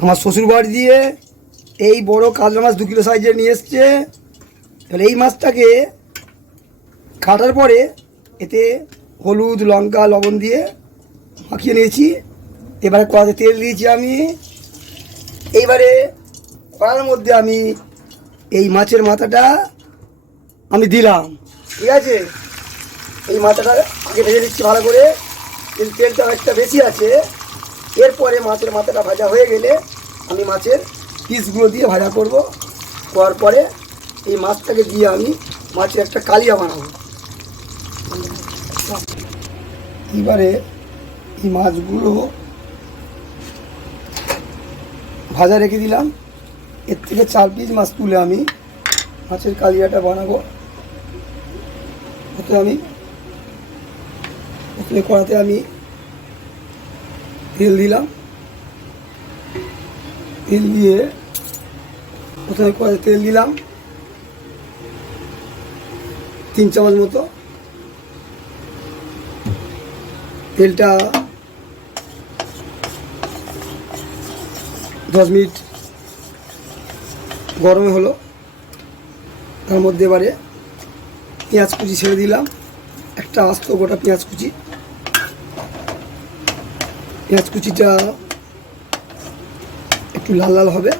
আমার শ্বশুর বাড়ি দিয়ে এই বড় কাতলা মাছ 2 কিলো সাইজের নিয়ে এসছে। তাহলে এই মাছটাকে কাটার পরে এতে হলুদ লঙ্কা লবণ দিয়ে মাখিয়ে নিয়েছি। এবারে কড়াতে তেল দিয়েছি আমি। এইবারে কড়ার মধ্যে আমি এই মাছের মাথাটা আমি দিলাম, ঠিক আছে। এই মাথাটা আগে ভেজে দিচ্ছি ভালো করে, কিন্তু তেলটা অনেকটা বেশি আছে। এরপরে মাছের মাথাটা ভাজা হয়ে গেলে আমি মাছের পিসগুলো দিয়ে ভাজা করব। করার পরে এই মাছটাকে দিয়ে আমি মাছের একটা কালিয়া বানাবো। এবারে এই মাছগুলো ভাজা রেখে দিলাম। এর থেকে 4 পিস মাছ তুলে আমি মাছের কালিয়াটা বানাবো। ওতে আমি ওখানে কড়াতে আমি তেল দিলাম। তেল দিয়ে ওখানে কড়াতে তেল দিলাম 3 চামচ মতো। তেলটা 10 মিনিট গরমে হলো। তার মধ্যে এবারে পেঁয়াজ কুচি ছেড়ে দিলাম, একটা আস্ত গোটা পেঁয়াজ কুচি। পেঁয়াজ কুচিটা একটু লাল লাল হবে।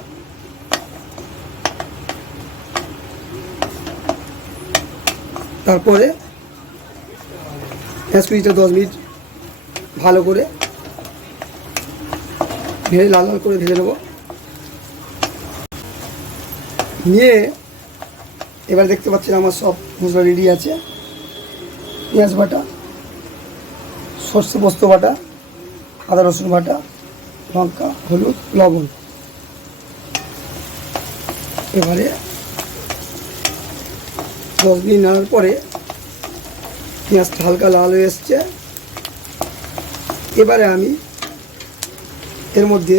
তারপরে পেঁয়াজ কুচিটা 10 মিনিট ভালো করে ভেজে লাল লাল করে ভেজে নেব। নিয়ে এবার দেখতে পাচ্ছেন আমার সব মশলা রেডি আছে। পেঁয়াজ বাটা, সর্ষে পোস্ত বাটা, আদা রসুন বাটা, লঙ্কা হলুদ লবণ। এবারে 10 মিনিট নাড়ার পরে পেঁয়াজটা হালকা লাল হয়ে এসছে। এবারে আমি এর মধ্যে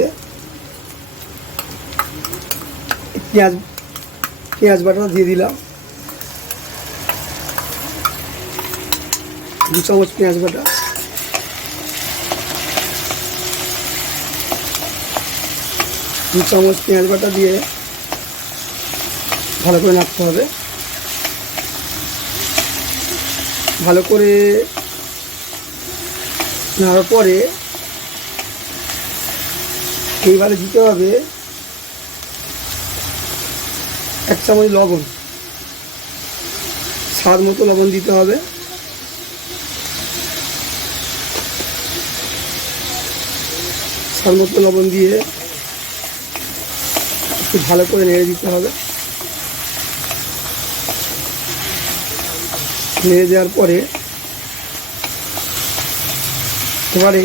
পেঁয়াজ বাটাটা দিয়ে দিলাম, 2 চামচ পেঁয়াজ বাটা। দু চামচ পেঁয়াজ বাটা দিয়ে ভালো করে নাড়তে হবে। ভালো করে নাড়ার পরে এইবারে দিতে হবে 1 চামচ লবণ, স্বাদ মতো লবণ দিতে হবে। স্বাদ মতো লবণ দিয়ে একটু ভালো করে নেড়ে দিতে হবে। নেড়ে দেওয়ার পরে এবারে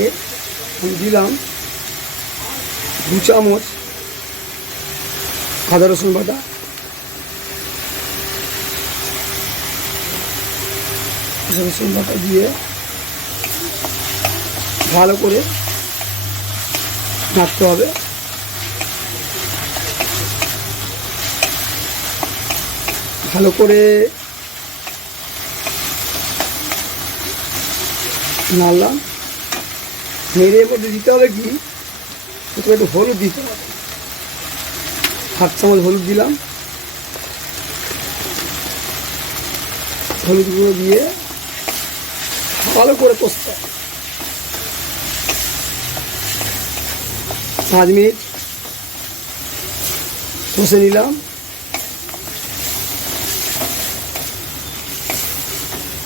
আমি দিলাম 2 চামচ আদা রসুন বাটা। আদা রসুন বাটা দিয়ে ভালো করে নাড়তে হবে। ভালো করে নাড়লাম। নেড়ে এর মধ্যে দিতে হবে কি একটু হলুদ দিতে হবে। 1/2 চামচ হলুদ দিলাম। হলুদ গুঁড়ো দিয়ে ভালো করে কষতে হবে। 5 মিনিট কষে নিলাম।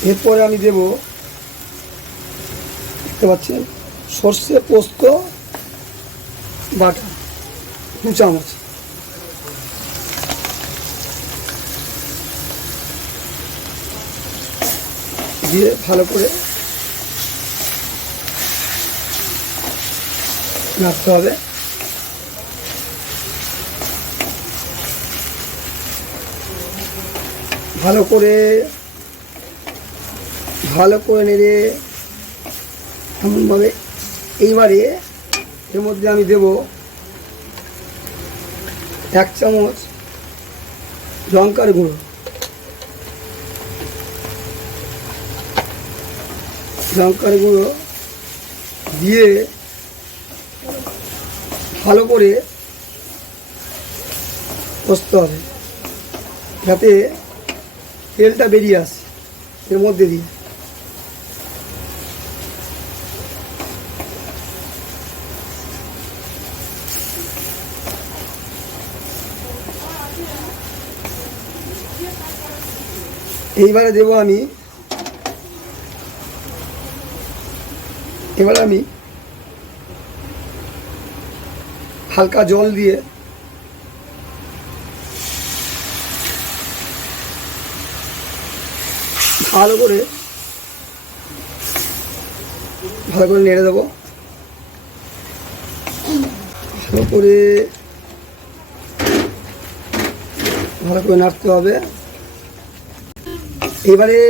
এরপরে আমি দেব, দেখতে পাচ্ছেন, সর্ষে পোস্ত বাটা 2 চামচ। দিয়ে ভালো করে নাড়তে হবে। ভালো করে নেড়ে এমনভাবে। এইবারে এর মধ্যে আমি দেব 1 চামচ লঙ্কার গুঁড়ো, দিয়ে ভালো করে কষতে হবে যাতে তেলটা বেরিয়ে আসে এর মধ্যে দিয়ে। এইবারে দেবো আমি হালকা জল দিয়ে ভালো করে নেড়ে দেবো। ভালো করে নাড়তে হবে। এবারে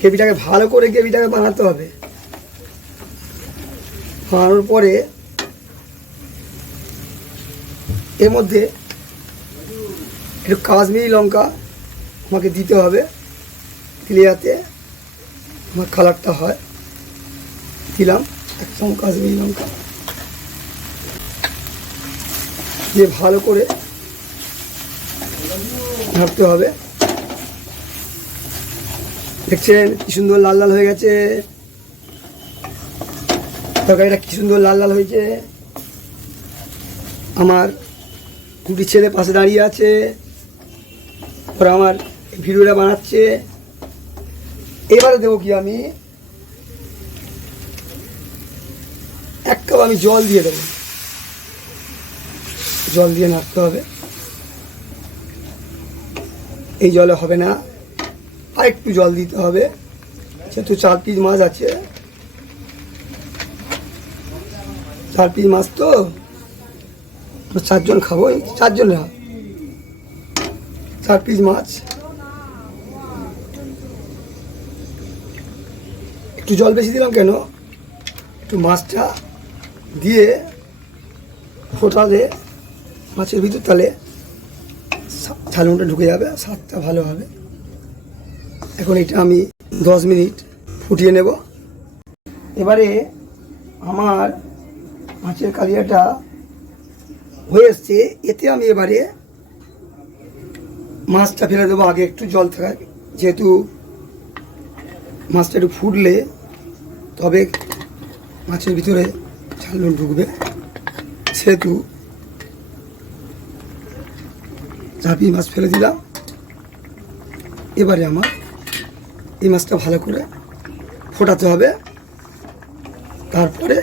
গ্রেভিটাকে বানাতে হবে। বানানোর পরে এর মধ্যে একটু কাশ্মীরি লঙ্কা আমাকে দিতে হবে, দিলে যাতে আমার কালারটা হয়। দিলাম এক চামচ কাশ্মীরি লঙ্কা দিয়ে ভালো করে নাড়তে হবে। দেখছেন কি সুন্দর লাল লাল হয়ে গেছে তরকারিটা, কি সুন্দর লাল লাল হয়েছে। আমার দুটি ছেলে পাশে দাঁড়িয়ে আছে, ওরা আমার ভিডিওটা বানাচ্ছে। এবারে দেবো কি আমি এক কাপ আমি জল দিয়ে দেবো। জল দিয়ে নাড়তে হবে। এই জলে হবে না, আর একটু জল দিতে হবে, যেহেতু 4 পিস মাছ আছে। 4 পিস মাছ তো 4 জন খাবো, 4 জন না, 4 পিস মাছ। একটু জল বেশি দিলাম কেন, একটু মাছটা দিয়ে ফোটালে মাছের ভিতর তাহলে ঝালুনটা ঢুকে যাবে, স্বাদটা ভালো হবে। এখন এটা আমি 10 মিনিট ফুটিয়ে নেব। এবারে আমার মাছের কালিয়াটা হয়ে এসছে। এতে আমি এবারে মাছটা ফেলে দেবো। আগে একটু জল থাকা, যেহেতু মাছটা একটু ফুটলে তবে মাছের ভিতরে ঝালুন ঢুকবে, সেহেতু 4 পিস মাছ ফেলে দিলাম। এবারে আমার এই মাছটা ভালো করে ফোটাতে হবে। তারপরে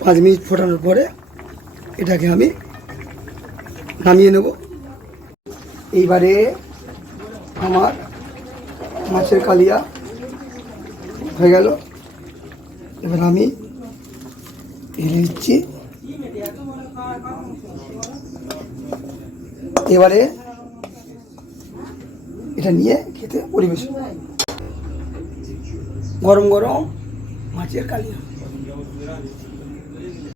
5 মিনিট ফোটানোর পরে এটাকে আমি নামিয়ে নেব। এইবারে আমার মাছের কালিয়া হয়ে গেল। এবার আমি ঢেলে দিচ্ছি। এবারে এটা নিয়ে খেতে পরিবেশন। গরম গরম মাছের কালিয়া।